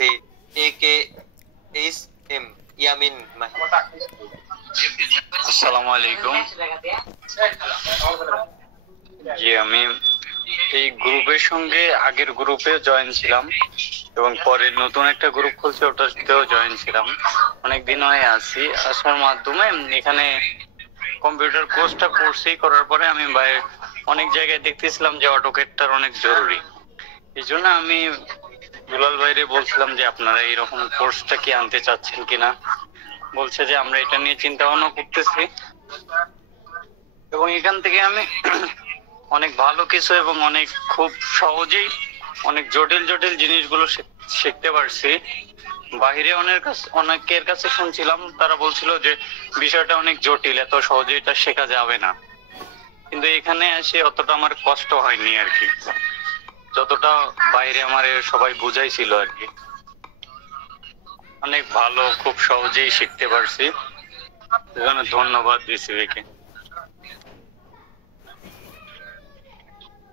এ K H M Yamin Mahi. আসসালামু আলাইকুম। জি, আমি এই গ্রুপের সঙ্গে আগের গ্রুপে জয়েন ছিলাম এবং পরে নতুন একটা গ্রুপ খুলছে, ওটাতেও জয়েন ছিলাম। অনেকদিন হয়ে আছি, আসার মাধ্যমে এখানে কম্পিউটার কোর্সটা করছি। করার পরে আমি অনেক জায়গায় দেখতেছিলাম যে অটোকেটটার অনেক জরুরি। এই জন্য আমি দুলাল ভাইরে বলছিলাম যে আপনারা এইরকম কোর্সটা কি আনতে চাচ্ছেন কিনা। বলছে যে আমরা এটা নিয়ে চিন্তা ভাবনা করতেছি, এবং এখান থেকে আমি অনেক ভালো কিছু এবং অনেক খুব সহজেই অনেক জটিল জটিল জিনিসগুলো শিখতে পারছি। বাহিরে অনেকের কাছে শুনছিলাম, তারা বলছিল যে বিষয়টা অনেক জটিল, এত সহজে এটা শেখা যাবে না। কিন্তু এখানে এসে অতটা আমার কষ্ট হয়নি আর কি, যতটা বাইরে আমার সবাই বুঝাইছিল আর কি। অনেক ভালো, খুব সহজেই শিখতে পারছি। এজন্য ধন্যবাদ বিসিবিকে।